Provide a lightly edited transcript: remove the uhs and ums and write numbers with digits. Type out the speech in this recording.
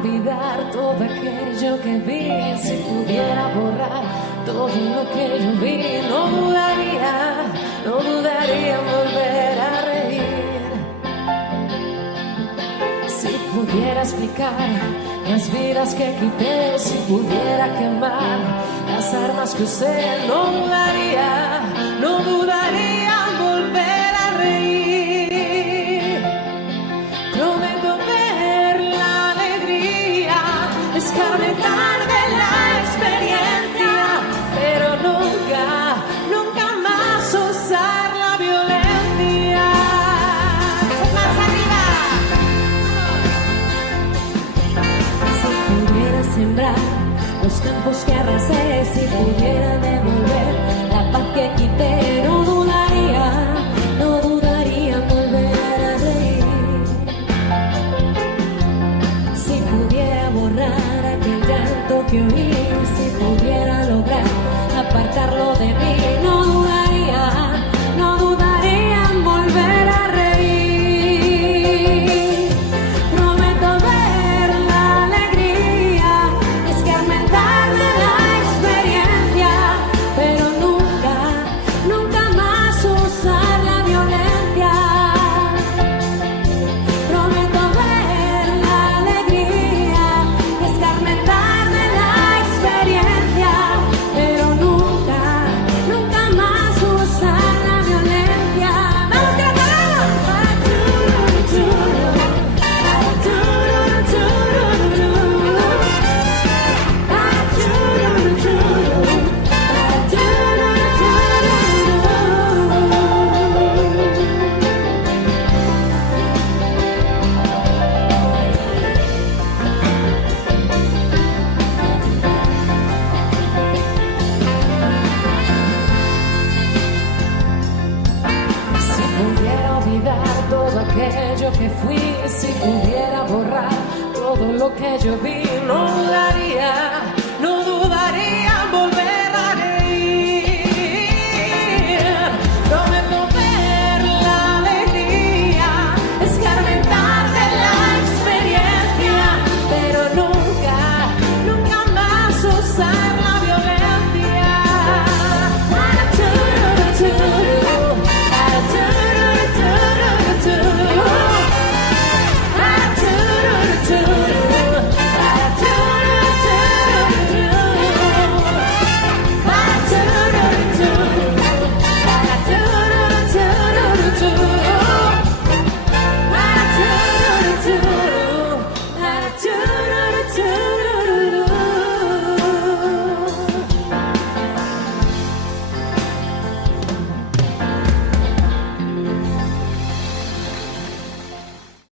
olvidar todo aquello que vi, si pudiera borrar todo lo que yo vi, no dudaría en volver a reír. Si pudiera explicar las vidas que quité, si pudiera quemar las armas que usé, no dudaría en volver a reír. Prometo ver la alegría, escarmentar de la experiencia, pero nunca más usar la violencia. ¡Más arriba! Si pudiera sembrar los campos que arrasé, si pudiera devolver la paz que quité, no dudaría en volver a reír. Si pudiera borrar aquel llanto que oí, si pudiera lograr apartarlo de mí, no dudaría en volver a reír. Prometo ver la alegría, escarmentar de la experiencia, pero nunca más usar la violencia. Prometo ver la alegría, escarmentar de la experiencia, pero nunca más usar la violencia. ¡Vamos, que la Si pudiera olvidar todo aquello que fui, si pudiera borrar todo lo que yo vi, no dudaría